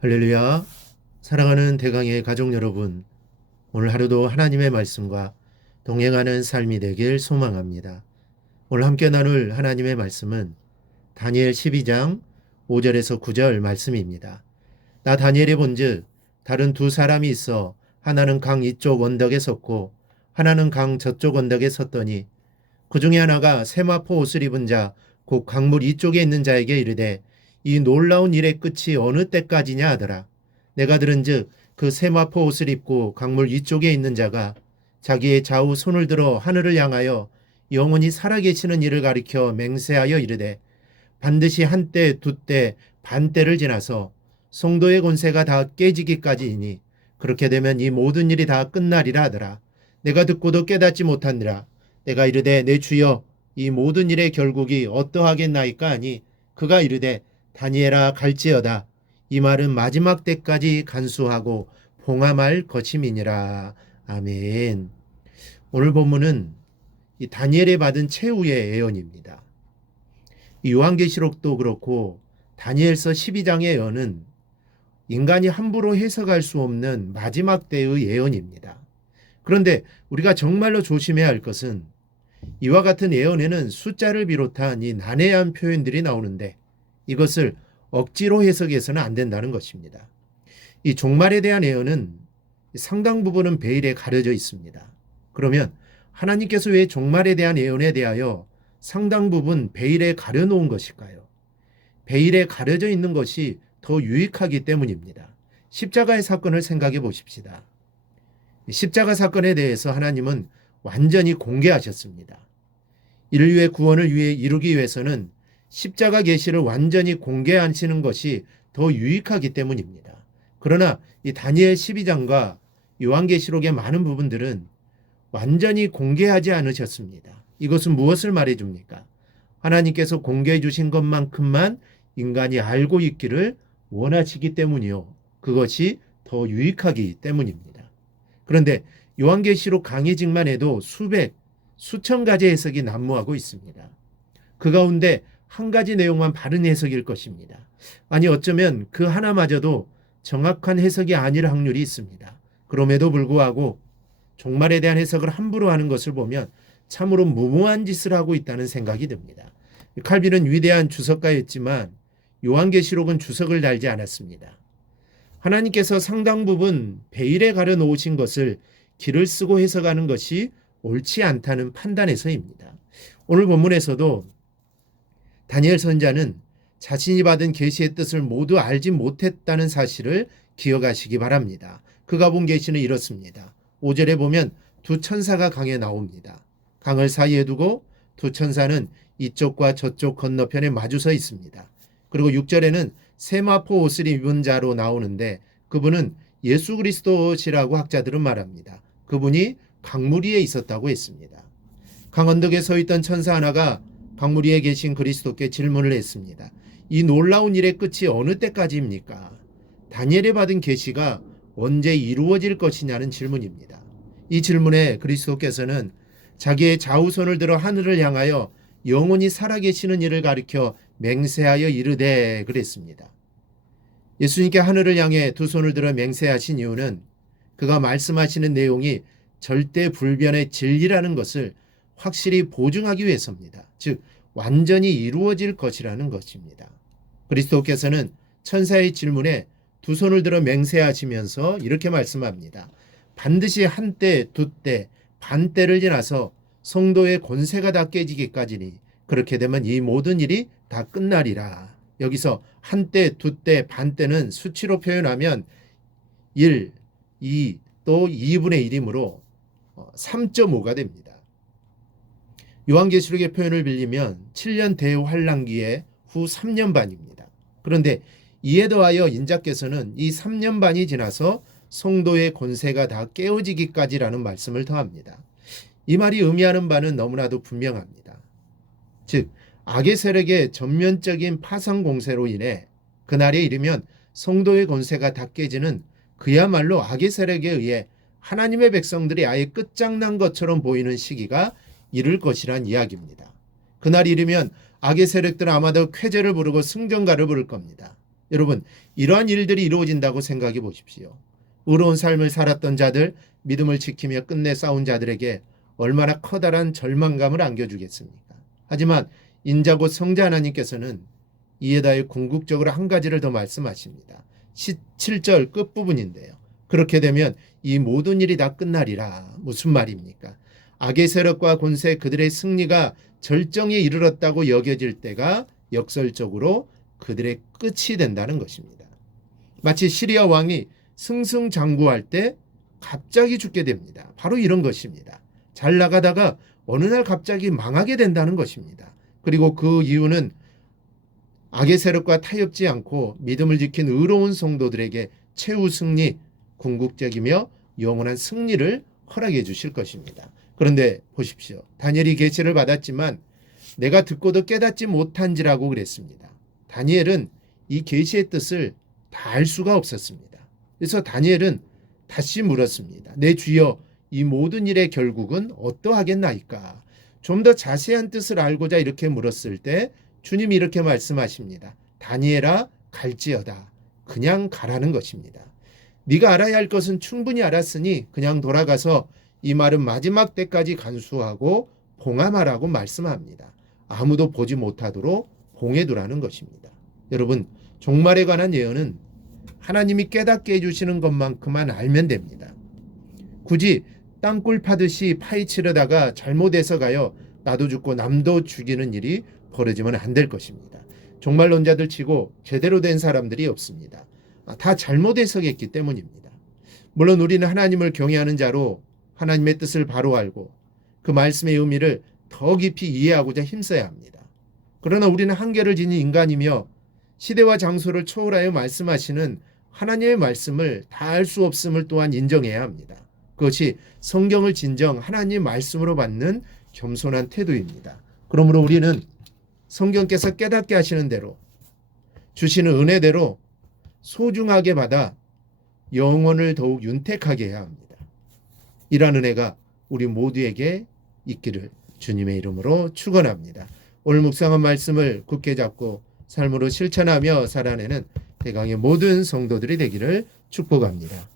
할렐루야. 사랑하는 대강의 가족 여러분, 오늘 하루도 하나님의 말씀과 동행하는 삶이 되길 소망합니다. 오늘 함께 나눌 하나님의 말씀은 다니엘 12장 5절에서 9절 말씀입니다. 나 다니엘이 본즉 다른 두 사람이 있어 하나는 강 이쪽 언덕에 섰고 하나는 강 저쪽 언덕에 섰더니 그 중에 하나가 세마포 옷을 입은 자 곧 강물 이쪽에 있는 자에게 이르되 이 놀라운 일의 끝이 어느 때까지냐 하더라. 내가 들은즉 그 세마포 옷을 입고 강물 이쪽에 있는 자가 자기의 좌우 손을 들어 하늘을 향하여 영원히 살아계시는 이를 가리켜 맹세하여 이르되 반드시 한때 두때 반때를 지나서 성도의 권세가 다 깨지기까지이니 그렇게 되면 이 모든 일이 다 끝나리라 하더라. 내가 듣고도 깨닫지 못하니라. 내가 이르되 내 주여 이 모든 일의 결국이 어떠하겠나이까 하니 그가 이르되 다니엘아 갈지어다. 이 말은 마지막 때까지 간수하고 봉함할 것임이니라. 아멘. 오늘 본문은 이 다니엘이 받은 최후의 예언입니다. 이 요한계시록도 그렇고 다니엘서 12장의 예언은 인간이 함부로 해석할 수 없는 마지막 때의 예언입니다. 그런데 우리가 정말로 조심해야 할 것은 이와 같은 예언에는 숫자를 비롯한 이 난해한 표현들이 나오는데 이것을 억지로 해석해서는 안 된다는 것입니다. 이 종말에 대한 예언은 상당 부분은 베일에 가려져 있습니다. 그러면 하나님께서 왜 종말에 대한 예언에 대하여 상당 부분 베일에 가려놓은 것일까요? 베일에 가려져 있는 것이 더 유익하기 때문입니다. 십자가의 사건을 생각해 보십시다. 십자가 사건에 대해서 하나님은 완전히 공개하셨습니다. 인류의 구원을 위해 이루기 위해서는 십자가 계시를 완전히 공개하시는 것이 더 유익하기 때문입니다. 그러나 이 다니엘 12장과 요한계시록의 많은 부분들은 완전히 공개하지 않으셨습니다. 이것은 무엇을 말해줍니까? 하나님께서 공개해 주신 것만큼만 인간이 알고 있기를 원하시기 때문이요. 그것이 더 유익하기 때문입니다. 그런데 요한계시록 강의직만 해도 수천 가지 해석이 난무하고 있습니다. 그 가운데 한 가지 내용만 바른 해석일 것입니다. 아니 어쩌면 그 하나마저도 정확한 해석이 아닐 확률이 있습니다. 그럼에도 불구하고 종말에 대한 해석을 함부로 하는 것을 보면 참으로 무모한 짓을 하고 있다는 생각이 듭니다. 칼빈은 위대한 주석가였지만 요한계시록은 주석을 달지 않았습니다. 하나님께서 상당 부분 베일에 가려 놓으신 것을 길을 쓰고 해석하는 것이 옳지 않다는 판단에서입니다. 오늘 본문에서도 다니엘 선자는 자신이 받은 계시의 뜻을 모두 알지 못했다는 사실을 기억하시기 바랍니다. 그가 본 계시는 이렇습니다. 5절에 보면 두 천사가 강에 나옵니다. 강을 사이에 두고 두 천사는 이쪽과 저쪽 건너편에 마주 서 있습니다. 그리고 6절에는 세마포 옷을 입은 자로 나오는데 그분은 예수 그리스도시라고 학자들은 말합니다. 그분이 강물 위에 있었다고 했습니다. 강 언덕에 서 있던 천사 하나가 강물 위에 계신 그리스도께 질문을 했습니다. 이 놀라운 일의 끝이 어느 때까지입니까? 다니엘이 받은 계시가 언제 이루어질 것이냐는 질문입니다. 이 질문에 그리스도께서는 자기의 좌우손을 들어 하늘을 향하여 영원히 살아계시는 이를 가리켜 맹세하여 이르되 그랬습니다. 예수님께 하늘을 향해 두 손을 들어 맹세하신 이유는 그가 말씀하시는 내용이 절대 불변의 진리라는 것을 확실히 보증하기 위해서입니다. 즉 완전히 이루어질 것이라는 것입니다. 그리스도께서는 천사의 질문에 두 손을 들어 맹세하시면서 이렇게 말씀합니다. 반드시 한때, 두때, 반때를 지나서 성도의 권세가 다 깨지기까지니 그렇게 되면 이 모든 일이 다 끝나리라. 여기서 한때, 두때, 반때는 수치로 표현하면 1, 2, 또 2분의 1이므로 3.5가 됩니다. 요한계시록의 표현을 빌리면 7년 대환란기에 후 3년 반입니다. 그런데 이에 더하여 인자께서는 이 3년 반이 지나서 성도의 권세가 다 깨어지기까지라는 말씀을 더합니다. 이 말이 의미하는 바는 너무나도 분명합니다. 즉 악의 세력의 전면적인 파상 공세로 인해 그날에 이르면 성도의 권세가 다 깨지는 그야말로 악의 세력에 의해 하나님의 백성들이 아예 끝장난 것처럼 보이는 시기가 이를 것이란 이야기입니다. 그날이 이르면 악의 세력들은 아마도 쾌제를 부르고 승전가를 부를 겁니다. 여러분, 이러한 일들이 이루어진다고 생각해 보십시오. 의로운 삶을 살았던 자들, 믿음을 지키며 끝내 싸운 자들에게 얼마나 커다란 절망감을 안겨주겠습니까? 하지만 인자고 성자 하나님께서는 이에 대해 궁극적으로 한 가지를 더 말씀하십니다. 17절 끝부분인데요. 그렇게 되면 이 모든 일이 다 끝나리라. 무슨 말입니까? 악의 세력과 권세 그들의 승리가 절정에 이르렀다고 여겨질 때가 역설적으로 그들의 끝이 된다는 것입니다. 마치 시리아 왕이 승승장구할 때 갑자기 죽게 됩니다. 바로 이런 것입니다. 잘 나가다가 어느 날 갑자기 망하게 된다는 것입니다. 그리고 그 이유는 악의 세력과 타협지 않고 믿음을 지킨 의로운 성도들에게 최후 승리, 궁극적이며 영원한 승리를 허락해 주실 것입니다. 그런데 보십시오. 다니엘이 계시를 받았지만 내가 듣고도 깨닫지 못한지라고 그랬습니다. 다니엘은 이 계시의 뜻을 다 알 수가 없었습니다. 그래서 다니엘은 다시 물었습니다. 내 주여, 이 모든 일의 결국은 어떠하겠나이까? 좀 더 자세한 뜻을 알고자 이렇게 물었을 때 주님이 이렇게 말씀하십니다. 다니엘아, 갈지어다. 그냥 가라는 것입니다. 네가 알아야 할 것은 충분히 알았으니 그냥 돌아가서 이 말은 마지막 때까지 간수하고 봉함하라고 말씀합니다. 아무도 보지 못하도록 봉해두라는 것입니다. 여러분, 종말에 관한 예언은 하나님이 깨닫게 해주시는 것만큼만 알면 됩니다. 굳이 땅굴 파듯이 파헤치려다가 잘못해서 가요 나도 죽고 남도 죽이는 일이 벌어지면 안 될 것입니다. 종말론자들 치고 제대로 된 사람들이 없습니다. 다 잘못 해석했기 때문입니다. 물론 우리는 하나님을 경외하는 자로 하나님의 뜻을 바로 알고 그 말씀의 의미를 더 깊이 이해하고자 힘써야 합니다. 그러나 우리는 한계를 지닌 인간이며 시대와 장소를 초월하여 말씀하시는 하나님의 말씀을 다 알 수 없음을 또한 인정해야 합니다. 그것이 성경을 진정 하나님 말씀으로 받는 겸손한 태도입니다. 그러므로 우리는 성경께서 깨닫게 하시는 대로 주시는 은혜대로 소중하게 받아 영혼을 더욱 윤택하게 해야 합니다. 이러한 은혜가 우리 모두에게 있기를 주님의 이름으로 축원합니다. 오늘 묵상한 말씀을 굳게 잡고 삶으로 실천하며 살아내는 대강의 모든 성도들이 되기를 축복합니다.